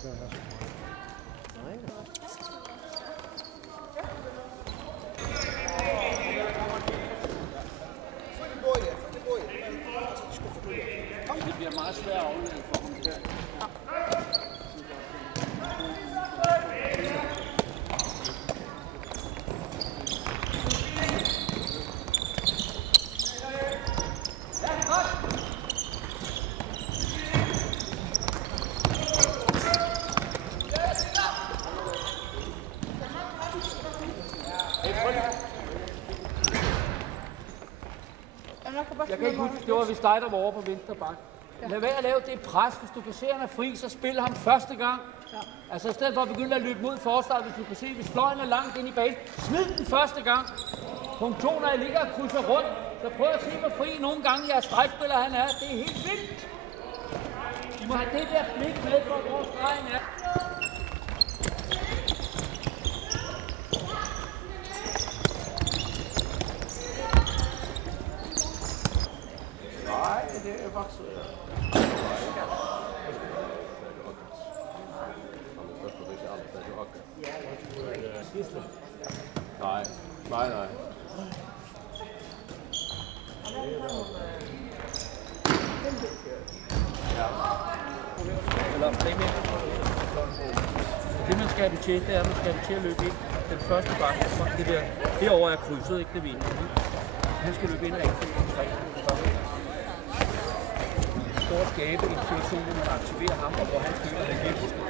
Det bliver meget svært at overleve for ham der. Jeg kan ikke huske, det var hvis dig, der var over på venstre bak. Lad være at lave det pres. Hvis du kan se, at han er fri, så spil ham første gang. Altså i stedet for at begynde at løbe mod forsvaret, hvis du kan se, hvis fløjen er langt ind i banen, smid den første gang. Punkt 2, når jeg ligger og krydser rundt, så prøv at se, hvor fri nogle gange jeres stregspiller han er. Det er helt vildt. I må have det der blik med for, hvor stregen er. Nej, det er faktisk... Nej, nej, nej. Eller playmaker. Det man skal have det til, det er, at man skal have det til at løbe ind den første bakke. Det der, derovre er krydset, ikke det vinde. Han skal løbe ind og ikke for at skabe en situation, hvor man aktiverer ham, og hvor han føler, at han virkelig skal det.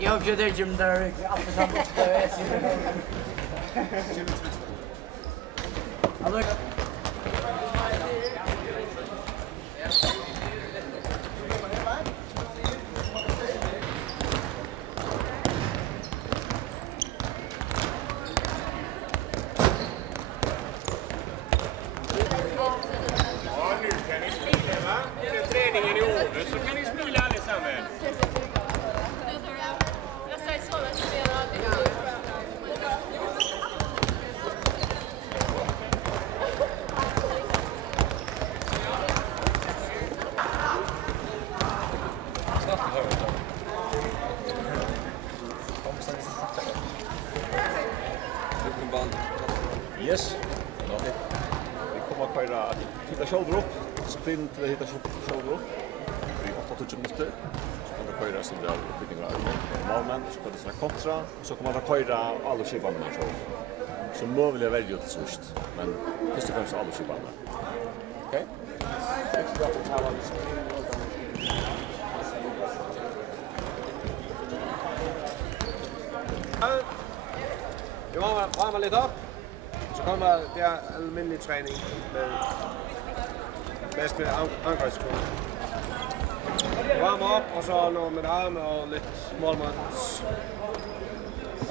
Jeg er jo det, Jim, der er ikke alt det samme. Yes. Vi kommer att köra hitta shoulder upp, sprint eller hitta shoulder upp. Vi har 8 minuter. Så kan det köra som det är uppbyggningar normalmen, så kan det såna kontra och så kommer man att köra alla skibarna så möjliga välja till sist. Men först och främst alla skibarna. Okej? Vi varmer lidt op, så kommer der almindelig træning med at spille angrebsspil. Vi varmer op, og så noget med arme og lidt målmands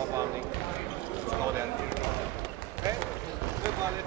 opvarmning. Så går det andet. Okay, løb bare lidt.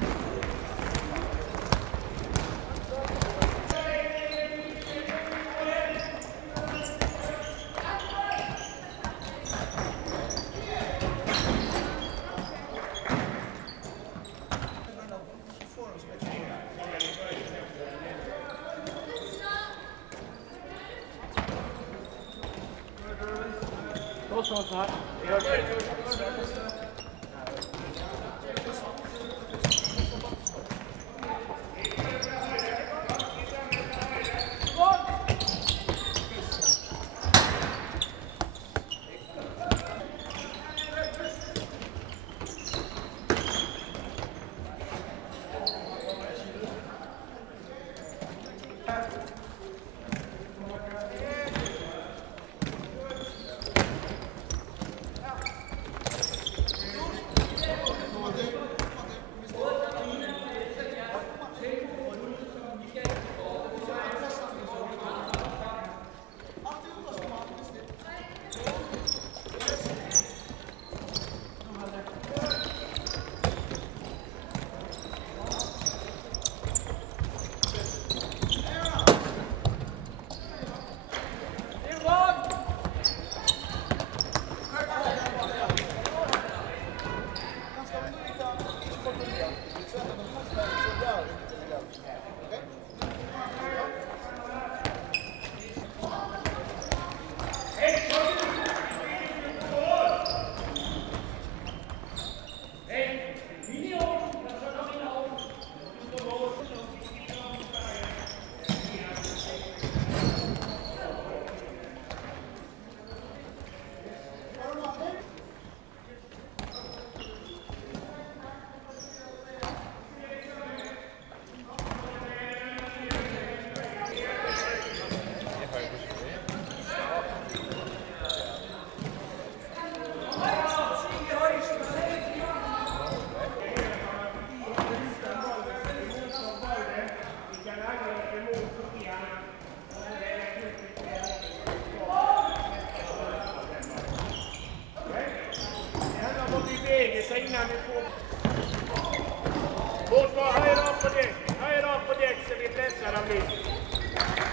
Emil.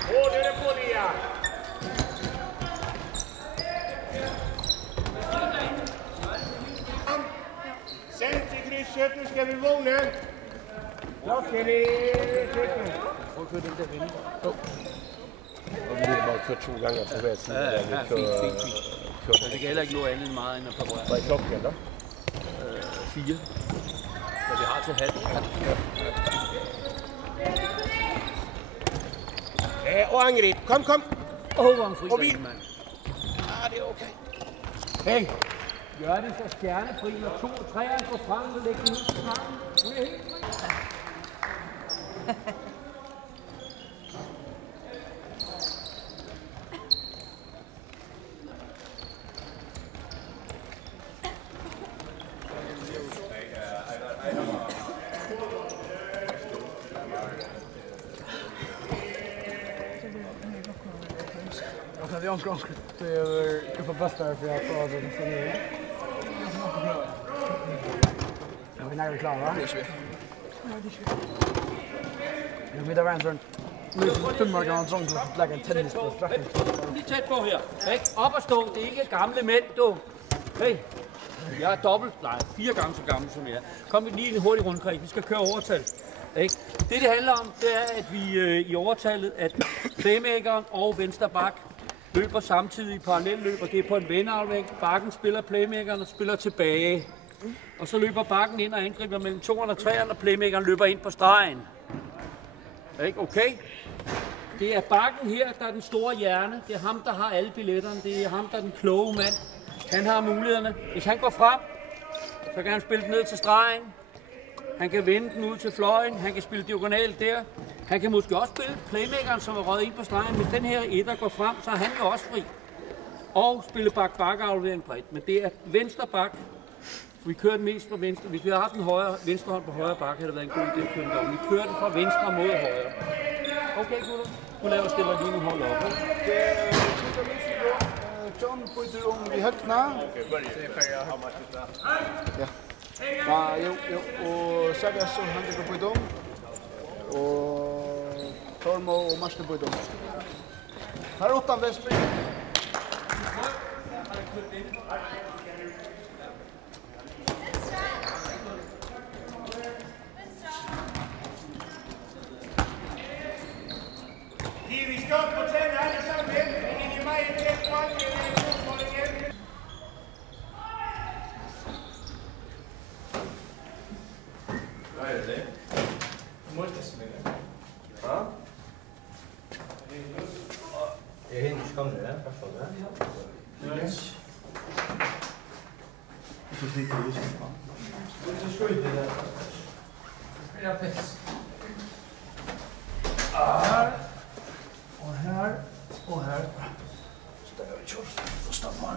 Nu er det på det her. Send til krydset, nu skal vi vågne. Klokken er 13. Prøv at køre den der vinde. Og vi har bare kørt 2 gange på hver side. Ja, fint. Så det kan heller ikke nå andet end meget end at præparere. Hvad er klokken, da? 4. Hvad vi har til halv. Og angreb. Kom. Hvor en fri Og vi- bane, mand. Ja, det er okay. Hey, gør det så stjernefri, når 2 og 3'eren går frem, så lægger den ud til snakken. Nu er jeg helt fri. Det är omkring. Det är för bästa för jag får den för nu. Ja, vi är klara. Det är svårt. Ja, vi där vänster. Nu är 5 år gammal sång så lägga en tennis på straffen. Lige tæt på her. Ikke? Op og stå. Det er ikke gamle mænd, du. Hey. Jeg er dobbelt, 4 gange så gammel som jeg er. Kom lige en hurtig rundkrig. Vi skal køre overtal. Ikke? Det handler om, det er, at vi i overtallet, at playmakeren og venstre bak løber samtidig i parallelløb, og det er på en vendeafvæk. Bakken spiller playmakeren og spiller tilbage. Og så løber bakken ind og angriber mellem 2'eren og 3'eren, og playmakeren løber ind på stregen. Ikke? Okay? Det er bakken her, der er den store hjerne. Det er ham, der har alle billetterne. Det er ham, der er den kloge mand. Han har mulighederne. Hvis han går frem, så kan han spille den ned til stregen. Han kan vende den ud til fløjen. Han kan spille diagonalt der. Han kan måske også spille playmakeren, som er røget ind på stregen. Hvis den her etter går frem, så er han jo også fri. Og spille bak-aflevering bredt. Men det er venstre bak. Vi kører den mest fra venstre. Hvis vi har haft en venstre hånd på højre bak, havde det været en god idé at køre den om. Vi kører den fra venstre mod højre. Okay, gutter. Nu laver stiller lige nogle hold op. John byter om i högna. Ja. Ja, jo. Och Sagas så han går på dem. Och Tormo och Marste på dem. Här 8 Västby. Vi skal op på tænder alle sammen. Men I er meget tæt på. Hvad er det? Jag hinner inte komma ner, förstår du? Ja. Du får slita i sig. Du ska inte där. Ja, piss. Här. Och här. Och här. Så där har vi kört. Då stannar man.